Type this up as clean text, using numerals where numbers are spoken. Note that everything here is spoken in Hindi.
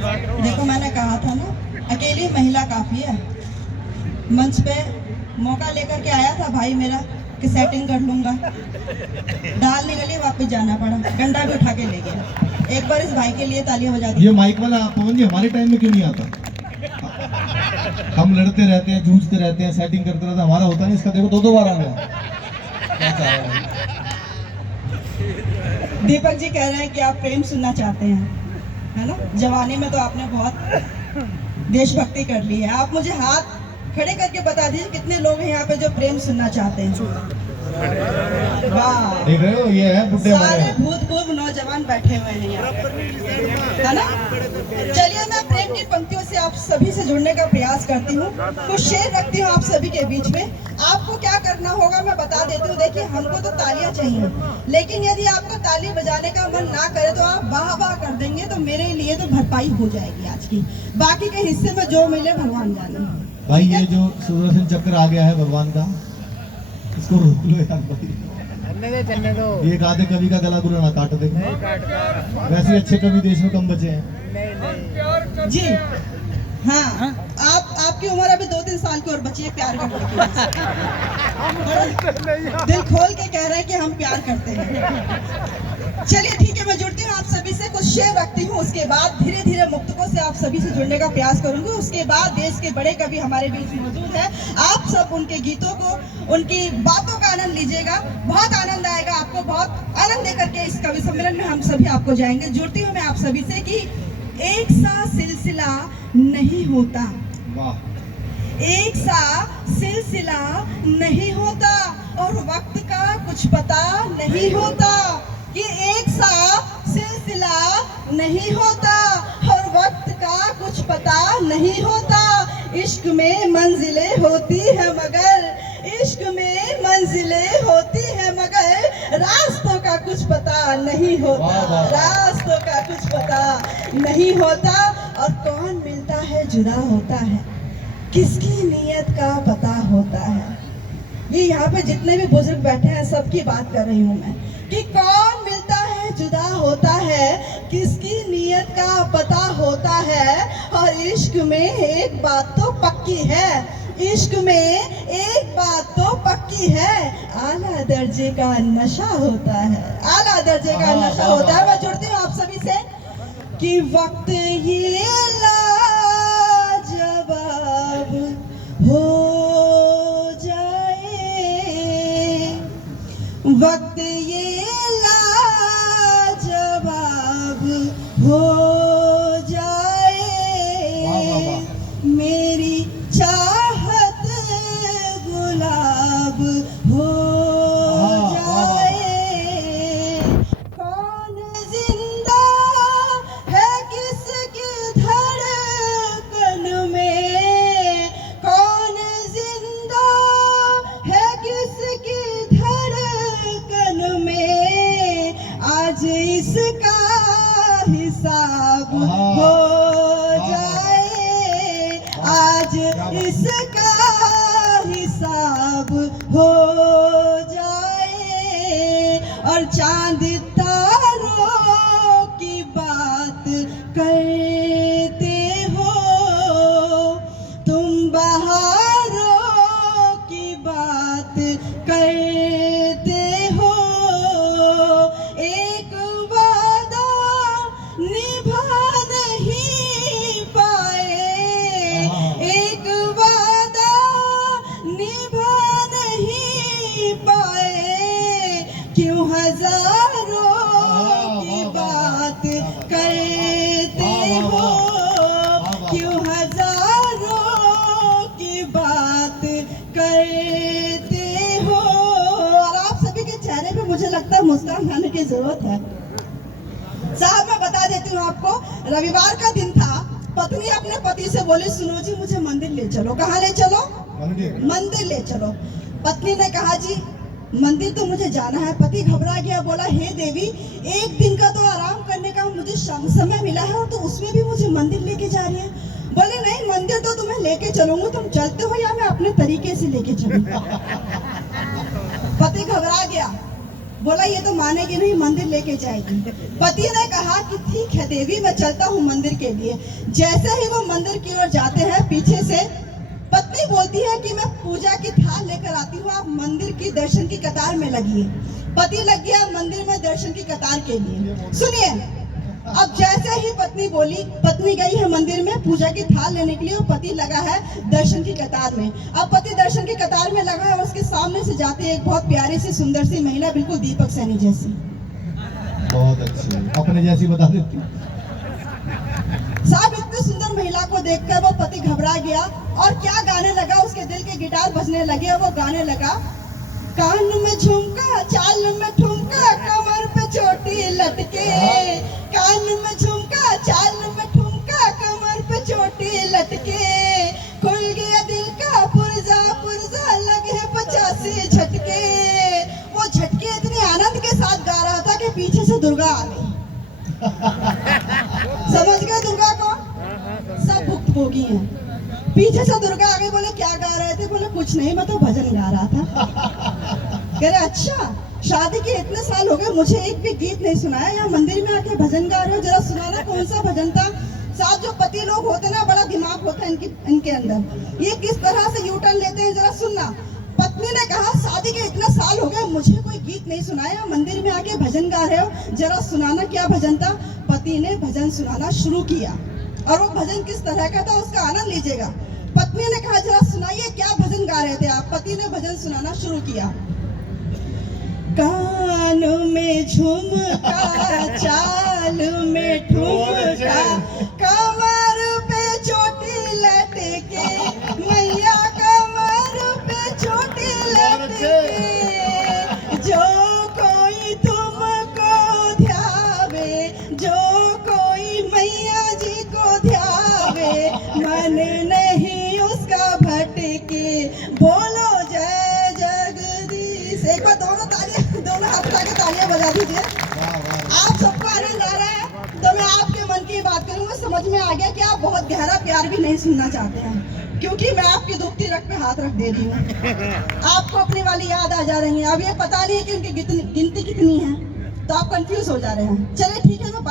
देखो मैंने कहा था ना, अकेली महिला काफी है। मंच पे मौका लेकर के आया था भाई मेरा कि सेटिंग कर लूंगा, दाल निकली, वापस जाना पड़ा, डंडा भी उठा के ले गया। एक बार इस भाई के लिए तालियां बजा दी। ये माइक वाला पवन जी हमारे टाइम में क्यों नहीं आता? हम लड़ते रहते हैं, जूझते रहते हैं, सेटिंग करते रहते हैं, हमारा होता नहीं। इसका देखो दो बार आ गया। क्या चाह रहा है? दीपक जी कह रहे हैं कि आप प्रेम सुनना चाहते हैं, है ना? जवानी में तो आपने बहुत देशभक्ति कर ली है। आप मुझे हाथ खड़े करके बता दीजिए कितने लोग हैं यहाँ पे जो प्रेम सुनना चाहते हैं। वाह, देख रहे हो, ये है बुड्ढे सारे हमारे। भूतपूर्व नौजवान बैठे हुए हैं यहाँ, है ना? चलिए मैं प्रेम की पंक्तियों से आप सभी से जुड़ने का प्रयास करती हूँ, कुछ शेर रखती हूँ आप सभी के बीच में। आपको क्या करना होगा मैं बता देती हूँ। देखिए, हमको तो तालियां चाहिए, लेकिन यदि आपको ताली बजाने का मन ना करे तो आप वाह वाह कर देंगे तो मेरे लिए तो भरपाई हो जाएगी आज की। बाकी के हिस्से में जो मिले भगवान जाने। भाई ये जो सुदर्शन चक्र आ गया है भगवान का, इसको रोक लो यार भाई। चलने दो। ये एक आधे कवि का गला गुला ना काट दे। वैसे अच्छे कवि देश में कम बचे हैं। जी हाँ, आपकी उम्र अभी 2-3 साल की और बची है प्यार करने की। दिल खोल के कह रहे हैं कि हम प्यार करते हैं। चलिए ठीक है, मैं जुड़ती हूँ आप सभी से, कुछ शेर रखती हूँ, उसके बाद धीरे धीरे मुक्तकों से आप सभी से जुड़ने का प्रयास करूंगी। उसके बाद देश के बड़े कवि हमारे बीच मौजूद है, आप सब उनके गीतों को, उनकी बातों का आनंद लीजिएगा। बहुत आनंद आएगा आपको, बहुत आनंद लेकर के इस कवि सम्मेलन में हम सभी आपको जाएंगे। जुड़ती हूँ मैं आप सभी से कि एक सा सिलसिला नहीं होता, एक सा सिलसिला नहीं होता, और वक्त का कुछ पता नहीं होता। कि एक सा सिलसिला नहीं होता और वक्त का कुछ पता नहीं होता। इश्क में मंजिलें होती है मगर, इश्क में मंजिलें होती है मगर रास्तों का कुछ पता नहीं होता, रास्तों का कुछ पता नहीं होता। और कौन मिलता है जुदा होता है, किसकी नीयत का पता होता है। ये यहाँ पे जितने भी बुजुर्ग बैठे हैं सबकी बात कर रही हूँ मैं, कि कौन मिलता है जुदा होता है, किसकी नीयत का पता होता है। और इश्क में एक बात तो पक्की है, इश्क में एक बात तो पक्की है, आला दर्जे का नशा होता है, आला दर्जे का नशा होता है। मैं जुड़ती हूँ आप सभी से कि वक्त ये लाजवाब हो जाए, वक्त ये लाजवाब हो जाए, मेरी चाहत गुलाब हो जाए। कौन जिंदा है किसकी धड़कन में, कौन जिंदा है किसकी धड़कन में, आज इसका हिसाब हो जाए, आज इसका हिसाब हो जाए। और चांद तारों की बात करते हो, तुम बहारों की बात करते हो, एक वादा निभा नहीं पाए, एक वादा निभा नहीं पाए, क्यों हजारों की बात करते हो, क्यों हजारों की बात करते हो। और आप सभी के चेहरे पे मुझे लगता है मुस्कान आने की जरूरत है। साहब मैं बता देती हूँ आपको, रविवार का दिन था, पत्नी अपने पति से बोली सुनो जी मुझे मंदिर ले चलो। कहाँ ले चलो? मंदिर ले चलो। पत्नी ने कहा जी मंदिर तो मुझे जाना है। पति घबरा गया, बोला हे देवी, एक दिन का तो आराम करने का मुझे समय मिला है और तो उसमें भी मुझे मंदिर लेके जा रही है। बोले नहीं, मंदिर तो तुम्हें लेके चलूंगा, तुम चलते हो या मैं अपने तरीके से लेके चलूंगा। पति घबरा गया, बोला ये तो मानेगी नहीं, मंदिर लेके जाएगी। पति ने कहा कि ठीक है देवी, मैं चलता हूँ मंदिर के लिए। जैसे ही वो मंदिर की ओर जाते हैं, पीछे से पत्नी बोलती है कि मैं पूजा की थाल लेकर आती हूँ, आप मंदिर की दर्शन की कतार में लगिए। पति लग गया मंदिर में दर्शन की कतार के लिए। सुनिए, अब जैसे ही पत्नी बोली, पत्नी गई है मंदिर में पूजा की थाल लेने के लिए और पति लगा है दर्शन की कतार में। अब पति दर्शन की कतार में लगा है और उसके सामने से जाती है एक बहुत प्यारी सी सुंदर सी महिला, बिल्कुल दीपक सैनी जैसी। बहुत अच्छी, अपने जैसी बता देती। साहब इतनी सुंदर महिला को देखकर वो पति घबरा गया और क्या गाने लगा, उसके दिल के गिटार बजने लगे और वो गाने लगा, कान में झुमका चाल में ठुमका कमर पे चोटी लटके, कान में झुमका चाल में ठुमका कमर पे चोटी लटके, खुल गया दिल का पुर्जा पुर्जा लगे 85 झटके। वो झटके इतने आनंद के साथ गा रहा था कि पीछे से दुर्गा आ गई। समझ गए दुर्गा को? सब भुक्तभोगी हैं। पीछे से दुर्गा आ गई। बोले क्या गा रहे थे? बोले कुछ नहीं, मैं तो भजन गा रहा था। कह रहे अच्छा, शादी के इतने साल हो गए, मुझे एक भी गीत नहीं सुनाया, यहाँ मंदिर में आके भजन गा रहे हो, जरा सुनाना कौन सा भजन था। साथ जो पति लोग होते ना, बड़ा दिमाग होता है इनके अंदर, ये किस तरह से यू टर्न लेते हैं, जरा सुनना। पत्नी ने कहा शादी के इतने साल हो गए, मुझे कोई गीत नहीं सुनाया, मंदिर में आके भजन गा रहे हो, जरा सुनाना क्या भजन था। पति ने भजन सुनाना शुरू किया और वो भजन किस तरह का था उसका आनंद लीजिएगा। पत्नी ने कहा जरा सुनाइए क्या भजन गा रहे थे आप। पति ने भजन सुनाना शुरू किया, कान में झुमका चाल में ठुमका कमर पे चोटी लटके, मैया कमर पे चोटी लटके, जो कोई तुमको ध्यावे, जो कोई मैया जी को ध्यावे, मन नहीं उसका भटके, बोलो जय जगदीश। एक बार दोनों हाथ उठा के तालियां बजा दीजिए। आप सबको आनंद आ रहा है तो मैं आपके मन की बात करूंगा। समझ में आ गया कि आप बहुत गहरा प्यार भी नहीं सुनना चाहते हैं, क्योंकि मैं आपकी दुखती रग पे हाथ रख दे रही हूँ। आपको अपनी वाली याद आ जा रही है। अब ये पता नहीं है कि उनकी गिनती कितनी है, तो आप कंफ्यूज हो जा रहे हैं। चलिए ठीक है, मैं बात